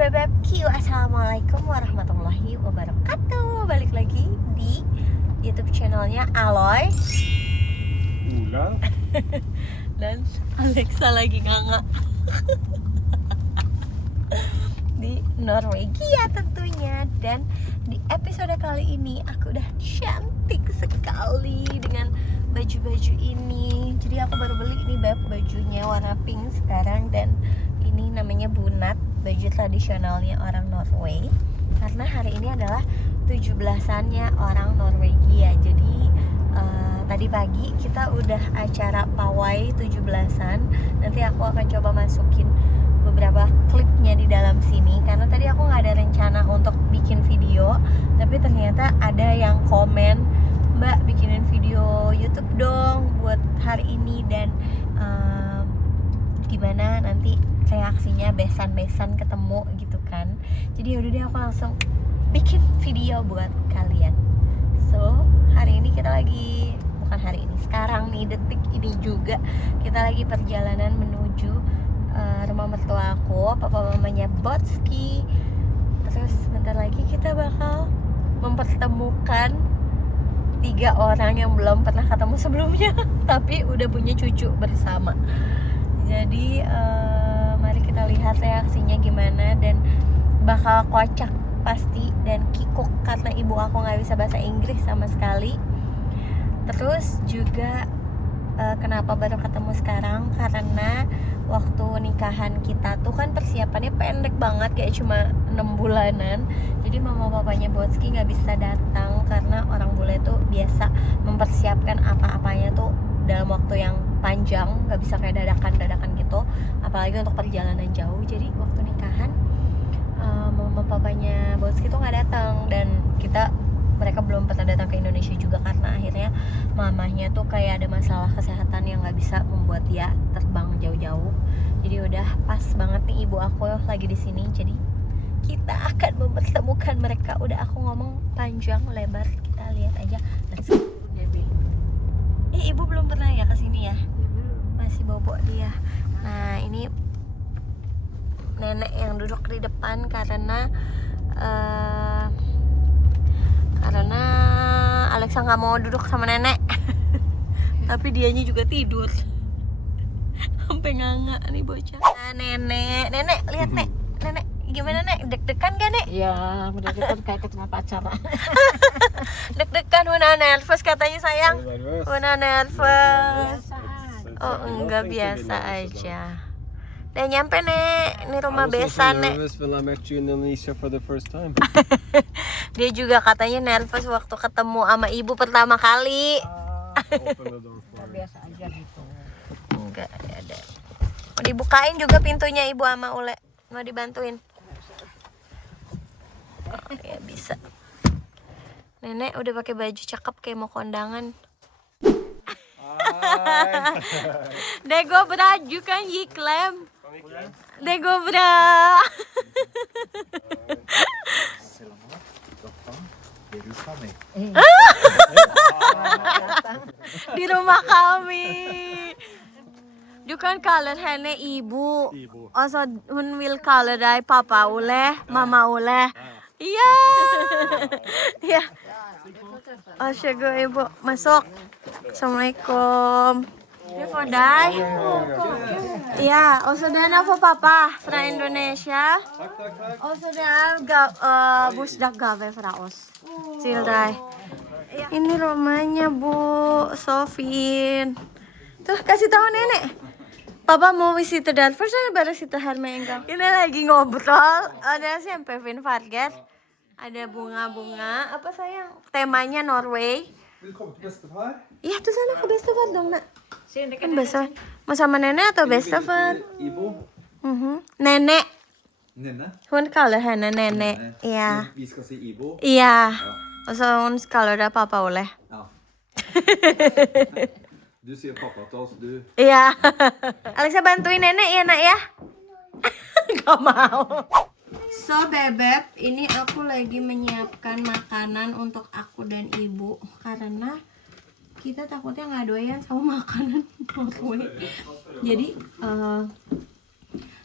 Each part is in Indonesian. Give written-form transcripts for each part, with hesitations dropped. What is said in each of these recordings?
Bebek Assalamualaikum warahmatullahi wabarakatuh. Balik lagi di YouTube channelnya Aloy Ula dan Alexa lagi nganga di Norwegia tentunya. Dan di episode kali ini aku udah cantik sekali dengan baju-baju ini. Jadi aku baru beli ini Beb, bajunya warna pink sekarang, dan ini namanya bunat, baju tradisionalnya orang Norway, karena hari ini adalah 17-annya orang Norwegia. Jadi tadi pagi kita udah acara pawai 17-an. Nanti aku akan coba masukin beberapa klipnya di dalam sini, karena tadi aku nggak ada rencana untuk bikin video, tapi ternyata ada yang komen, Mbak bikinin video YouTube dong buat hari ini, dan gimana nanti reaksinya besan-besan ketemu gitu kan. Jadi yaudah deh, aku langsung bikin video buat kalian. So hari ini kita lagi, bukan hari ini, sekarang nih, detik ini juga kita lagi perjalanan menuju rumah mertua aku, papa mamanya Botski. Terus bentar lagi kita bakal mempertemukan 3 orang yang belum pernah ketemu sebelumnya tapi udah punya cucu bersama. Jadi mari kita lihat reaksinya gimana, dan bakal kocak pasti dan kikuk karena ibu aku nggak bisa bahasa Inggris sama sekali. Terus juga kenapa baru ketemu sekarang, karena waktu nikahan kita tuh kan persiapannya pendek banget, kayak cuma 6 bulanan. Jadi mama papanya Botski nggak bisa datang karena orang bule tuh biasa mempersiapkan apa-apanya tuh dalam waktu yang panjang, nggak bisa kayak dadakan gitu, apalagi untuk perjalanan jauh. Jadi waktu nikahan mama papanya Botski tuh nggak datang, dan mereka belum pernah datang ke Indonesia juga karena akhirnya mamahnya tuh kayak ada masalah kesehatan yang nggak bisa membuat dia terbang jauh-jauh. Jadi udah pas banget nih ibu aku lagi di sini, jadi kita akan mempertemukan mereka. Udah aku ngomong panjang lebar, kita lihat aja. Let's go. Ibu belum pernah ya kesini ya? Masih bobo dia. Nah ini nenek yang duduk di depan karena Alexa nggak mau duduk sama nenek tapi dianya juga tidur sampai nganga nih bocah. Nah, nenek lihat nenek gimana nek, deg-degan gak nek? Iya, deg-degan kayak ketemu pacar. Deg-degan, Una nervous katanya sayang. Una nervous. Oh enggak, biasa aja. Udah nyampe nek, ini rumah besan nek. Dia juga katanya nervous waktu ketemu sama ibu pertama kali. Biasa aja gitu. Enggak ada. Mau dibukain juga pintunya ibu sama Ule. Mau dibantuin? Oh, ya bisa. Nenek udah pakai baju cakep kayak mau kondangan. Dego bra, you kan giklem. Dego bra. Di rumah kami. Du kan kaller henne ibu. Och så hon vill kalla dig pappa Ole, mamma Ole. Iya. Iya. Asyik ibu, masuk. Assalamualaikum. Det får deg. Ja, och så den är för pappa från Indonesia. Och så det är bursdagsgave från oss till dig. Ini rumahnya Bu Sofin. Tuh kasih tahu nenek. Papa mau visit därför så bara sitta här med en gång. Ini lagi ngobrol. Ada sampai Finn Farger. Ada bunga-bunga. Apa sayang? Temanya Norway. Velkommen til bestefar. Iya tuh sana ke bestefar dong nak. Kan bestefar. Mau sama nenek atau bestefar? Ibo. Nenek. Nenne. Hon kallar henne nenek. Iya. Vi skal si Ibo. Iya. Och så hon kallar det pappa Ole. Ja. Du sier pappa til oss, du. Iya. Alexa bantuin nenek ya nak ya. Gak mau. So bebek, ini aku lagi menyiapkan makanan untuk aku dan ibu, karena kita takutnya nggak doyan sama makanan Norway. Jadi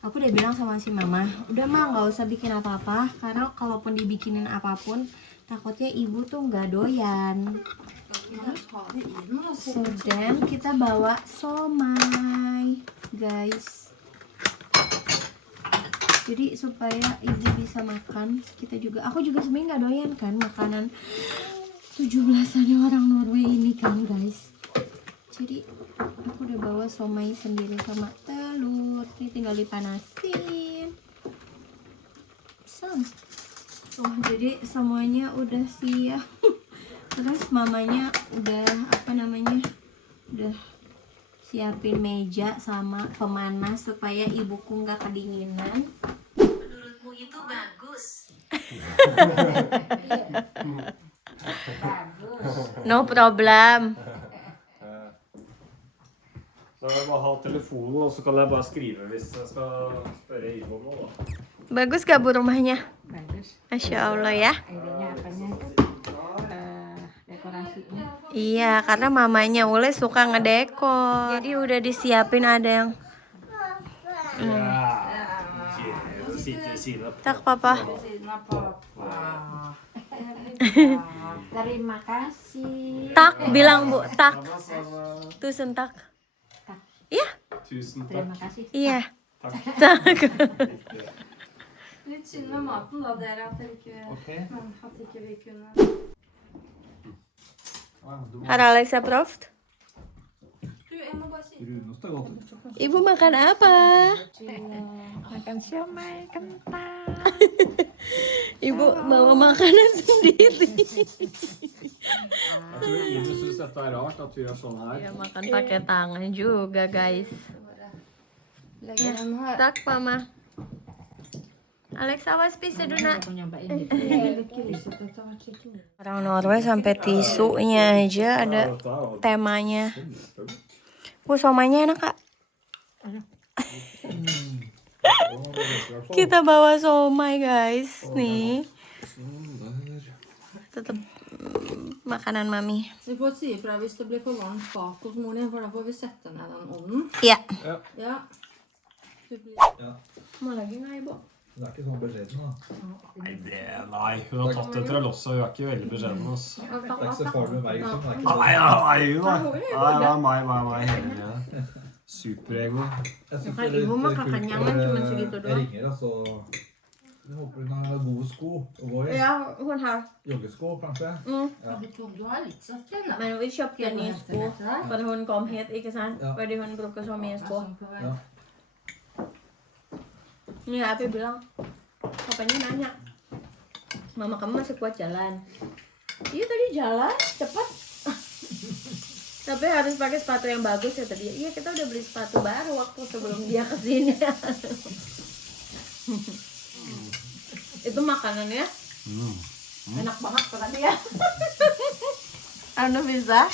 Aku udah bilang sama si mama, udah mah nggak usah bikin apa-apa, karena kalaupun dibikinin apapun takutnya ibu tuh nggak doyan. So then kita bawa somai guys, jadi supaya ibu bisa makan, aku juga sebenarnya nggak doyan kan makanan 17-an orang Norway ini kan guys. Jadi aku udah bawa somai sendiri sama telur, ini tinggal dipanasin. Jadi semuanya udah siap. Terus mamanya udah udah siapin meja sama pemanas supaya ibuku nggak kedinginan. Menurutmu itu bagus? No problem. Så jeg bare ha telefonen, og så kan jeg bare skrive hvis jeg skal spørre Ivo om noe. Bagus gak bu rumahnya? Bagus. Masya Allah ya. Idenya apanya? Dekorasinya. Iya, karena mamanya Ule suka ngedekor. Jadi udah disiapin ada yang Så sitter ved siden av. tak papa. Terima kasih. Tak bilang bu, tak. Tusen tak. Iya, Tusen Terima takk. kasih. iya. Tak. Litt synd med maten da, dere, at dere ikke, Ok. at ikke vi kunne... Har Alexa proft? Du, jeg må bare si... Brunost er godt. Ibu makan apa? Makan siomay kentang. Ibu bawa makanan sendiri. Jeg tror Ivo synes dette er rart at vi gjør sånn her. Ya makan pakai tangan juga guys. Legger den her. Tak mama. Alexa, awas spiser du nak? Aku nyobain gitu. Orang Norway sampai tisunya aja ada Dette er jo temanya. Bu, somanya enak kak. Kita bawa somai guys, nih. Tetap makanan mami. Vi får si ifra hvis det blir for varmt bak hos mor din, for da får vi sette ned den ovnen. Iya. Ja. Du blir... Mau lagi nggak ibu? Det er ikke sånn beskjeden da. Nei, hun har tatt etter Alossa, hun er ikke veldig beskjeden, altså. Det er ikke så farlig med meg som det er ikke Nei, sånn. Helge. Superego. Jeg synes kan det er ibu litt mah kult kekenyangan når, cuman segitu jeg doang. ringer, altså. Jeg håper hun har gode sko å gå i. Ja, hun har. Joggesko, kanskje. Du har litt søtt igjen, da. Men vi kjøpte nye sko for hun kom hit, ikke sant? Ja. Fordi hun bruker så mye sko. Ja. Nih, Api bilang, papanya nanya, mama kamu masih kuat jalan? Iya tadi jalan, cepet. Tapi harus pakai sepatu yang bagus ya tadi. Iya, kita udah beli sepatu baru waktu sebelum dia kesini. Itu makanannya enak banget tadi ya. Anu bisa.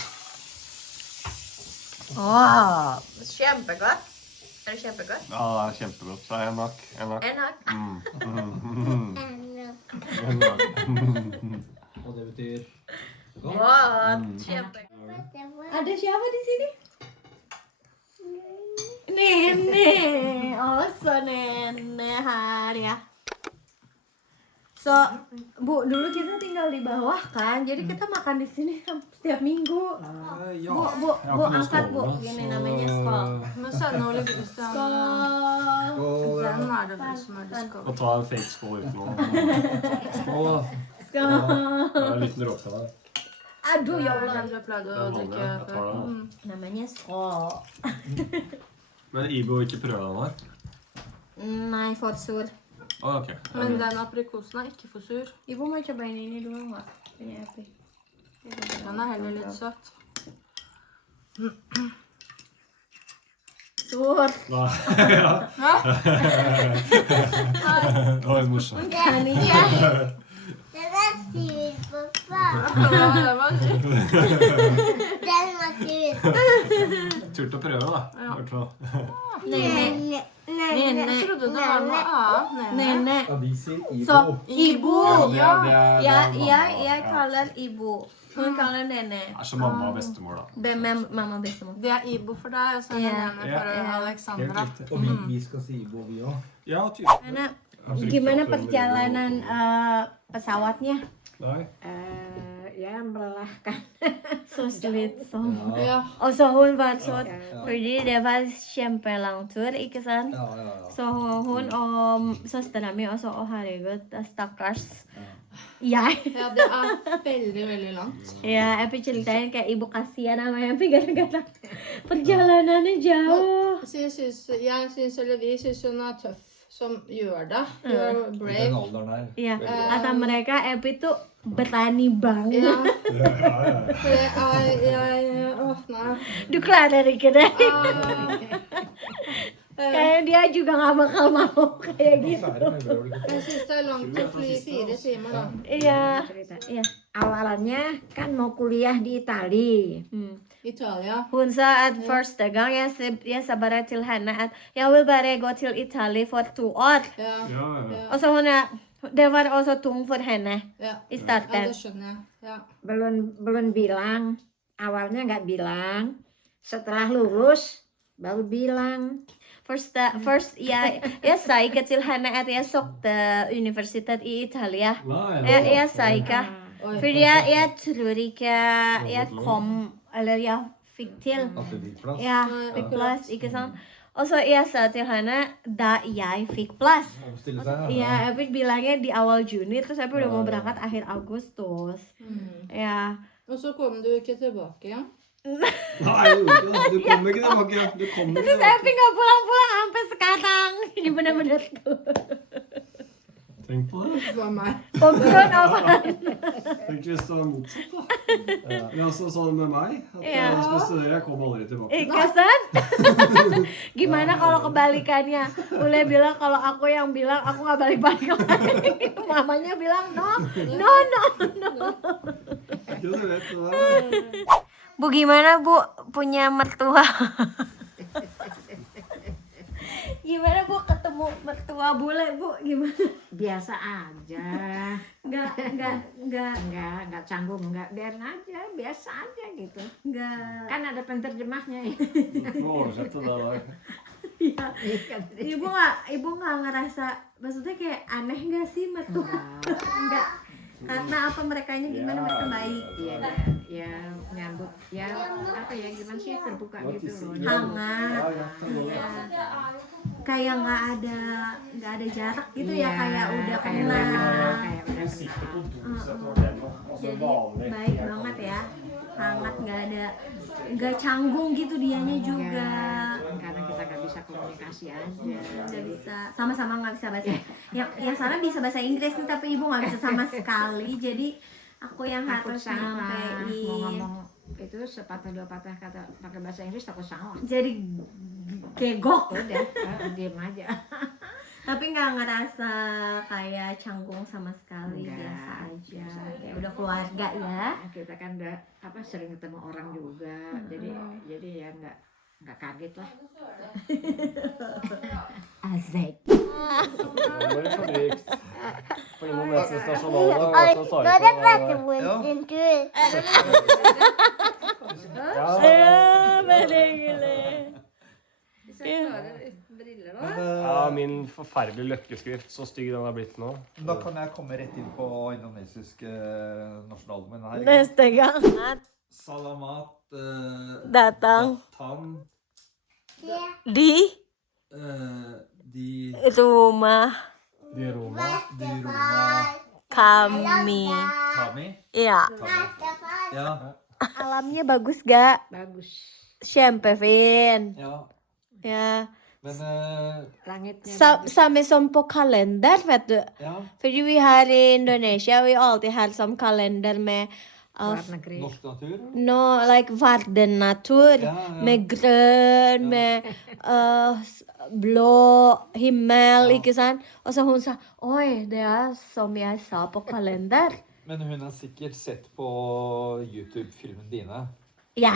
Wow, kjempegodt. Er det kjempegodt? Ja, det er kjempegodt. Så er jeg nok. Enak. Og det betyr godt. Wow, kjempegodt. Ada siapa di sini? Nenek. Også nenek hari ya. So, Bu, dulu kita tinggal di bawah kan, jadi kita makan di sini setiap minggu. Bu, angkat Bu, gini namanya skål. Men sende Ole Gustav. Og Den er det vel som er det skal. Og ta en fake skål uten å... skål da. Skål. Det er en liten råte der. Aduh, ya Allah. Dere pleide å Den drikke holder jeg. Jeg tar før. den. Namanya skål. Men Ibo ikke prøve den her? Nei, fotsur. Ok. Men den aprikosen er ikke for sur. Ibu mau cobain ini dulu nggak? Ini apa? Den er heller litt søt. Sur. Nei. Ja. Det var litt morsomt. Kan iya. Den er sur, pappa. Det var sykt. Den var sur. Turte å prøve, da. Ja. I hvert fall. Nenek. Jeg trodde det var noe annet. Nene. Ja, de sier Ibo. Så, Ibo. Ja, Jeg kaller Ibo. Hun kaller Nene. Det er som mamma og bestemor, da. Mamma og bestemor. Det er Ibo for deg, og så er det Ja. Nene for Helt Alexandra. riktig. Og vi skal si Ibo, vi også. Ja, tydelig. Nana, gimana perjalanan pesawatnya? Nei. Ya melelahkan. Så slitsom. Ja. Og så hun var så Fordi det var kjempelang tur, ikke sant? Ja. Så hun og søstera mi også, å herregud, stakkars. Jeg Ja, det er veldig, veldig langt. Ya, Epi ceritain kayak ibu kasihan sama Epi gara-gara perjalanannya jauh. Så jeg syns, eller vi syns hun er tøff som gjør det. You're I den brave. alderen her. Ya, kata mereka Epi tuh berani banget. Ja, Ja. for nei. Du klarer ikke det. Ah, Kayak dia juga nggak bakal mau kayak gitu. Ferdig med brød, ikke sant? jeg syns det er langt å fly 4 timer, da. Iya. Cerita. Iya. Awalannya kan mau kuliah di Itali. Italia. Hun sa at første gang jeg sa bare til henne at jeg vil bare gå til Italia for 2 år. Ja. Ja. Og så det var også tungt for henne Ja. i Ja, starten. det skjønner jeg. Ja. Belum bilang. Awalnya nggak bilang. Setelah lulus baru bilang. First jeg sa ikke til henne at jeg søkte universitet i Italia. Nei, Jeg sa ikke. Oi. Fordi jeg tror ikke jeg kom, eller jeg fikk til. At du fikk plass. Ja, fikk plass, ikke sant? Og så jeg sa til henne da jeg fikk plass. Å stille seg, Ya, Epi bilangnya di awal Juni, terus Epi udah mau berangkat akhir Agustus. Ya, Og så kom du ikke tilbake igjen. Nei, du kommer ikke tilbake. Du kommer ikke terus tilbake. Epi nggak pulang-pulang sampai sekarang. Ini bener-bener tuh. Tenk på det. Det var meg. På grunn av Tenk hvis det var motsatt, da. Det er også sånn med meg. At Ja. jeg skal studere, jeg kommer aldri tilbake. Ikke sant? Gimana kalau kebalikannya? Ule bilang kalau aku yang bilang aku nggak balik-balik lagi. Mamanya bilang no. Ikke du vet det der. Bu gimana Bu punya mertua? Gimana Bu ketemu mertua bule Bu? Gimana? Biasa aja. Enggak Nggak canggung, nggak biarin aja, biasa aja gitu. enggak. Kan ada penterjemahnya ya. Nå oversette det der. Iya. Ibu nggak ngerasa, maksudnya kayak aneh nggak sih mertua? Enggak. Karena apa merekanya gimana mereka baik? Iya, ya nyambut, ya apa ya gimana sih terbuka gitu loh. Hangat. Ja, Iya. Kayak nggak ada jarak gitu ya, kayak udah kayak kenal. kayak udah Jeg sitter på kenal. doset og det nå. Altså Jadi vanlig. baik banget ya, hangat, nggak canggung gitu dianya juga. Karena kita nggak bisa komunikasi aja. Nggak bisa, sama-sama nggak bisa bahasa. Yang sana bisa bahasa Inggris nih, tapi ibu nggak bisa sama sekali. Jadi aku yang Takut harus salah, mau nyampein. ngomong itu sepatah dua patah kata pakai bahasa Inggris takut salah. Jadi kegok. Udah, diem aja. Tapi nggak ngerasa kayak canggung sama sekali, Nggak, biasa aja. biasa aja. Kayak udah keluarga ya. Kita kan udah apa sering ketemu orang juga, jadi ya nggak kaget lah. Azek. Fordi nå mens nasjonale, Oi, så tar nå er jeg det på bestemoren sin tur. Veldig hyggelig. Ja, min forferdelige løkkeskrift, så stygg den har blitt nå. Da kan jeg komme rett inn på indonesisk nasjonaldommen her. Neste gang Salamat datang Tan di di rumah De Roma. di rumah kami. Tami. Iya. Ja. Alamnya bagus gak? Bagus. Kjempefin. Ja. Ja. Men Langitnya Samme som på kalender, vet du. ja. Fordi vi her i Indonesia, vi alltid har som kalender med luar negeri. Norsk natur. no, like Varden natur. Ja, ja. Med grønn, med blå himmel, Ja. ikke sant? Og så hun sa, oi, det er som jeg sa på kalender. Men hun har sikkert sett på YouTube-filmen dine. Ja.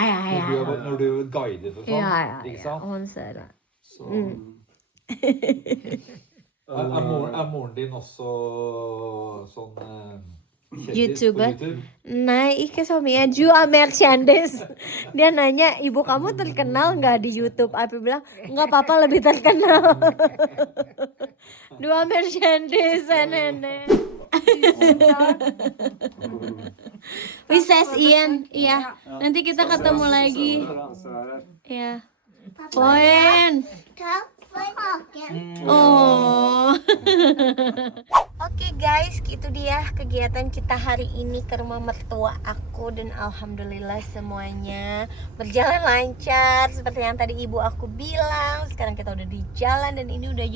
Når du guidet og sånn. Ja. Ikke sant? Hun ser det. Så Mm. Er moren din også sånn kjendis YouTuber? på YouTube? Nah, ikke så mye. Jual merchandise. Dia nanya, ibu kamu terkenal nggak di YouTube? Abi bilang, nggak apa-apa, lebih terkenal. Dua merchandise, nenek. Wisses Ian, iya. Nanti kita ketemu lagi. Iya. Poin. Takk for kaken. Oh. Oke guys, gitu dia kegiatan kita hari ini ke rumah mertua aku, dan alhamdulillah semuanya berjalan lancar seperti yang tadi ibu aku bilang. Sekarang kita udah di jalan dan ini udah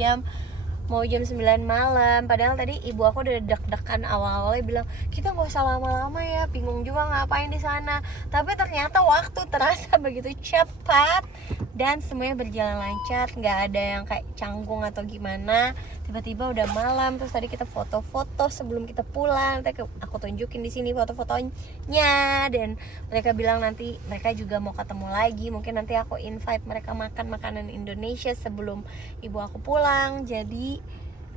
mau jam 9 malam. Padahal tadi ibu aku udah deg-degan awal-awalnya bilang kita nggak usah lama-lama ya, bingung juga ngapain di sana. Tapi ternyata waktu terasa begitu cepat dan semuanya berjalan lancar, nggak ada yang kayak canggung atau gimana. Tiba-tiba udah malam, terus tadi kita foto-foto sebelum kita pulang. Nanti aku tunjukin di sini foto-fotonya, dan mereka bilang nanti mereka juga mau ketemu lagi. Mungkin nanti aku invite mereka makan makanan Indonesia sebelum ibu aku pulang. Jadi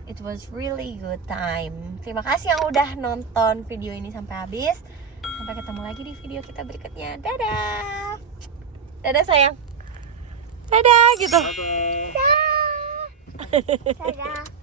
it was really good time. Terima kasih yang udah nonton video ini sampai habis. Sampai ketemu lagi di video kita berikutnya. Dadah. Dadah sayang. Dadah gitu. Dadah.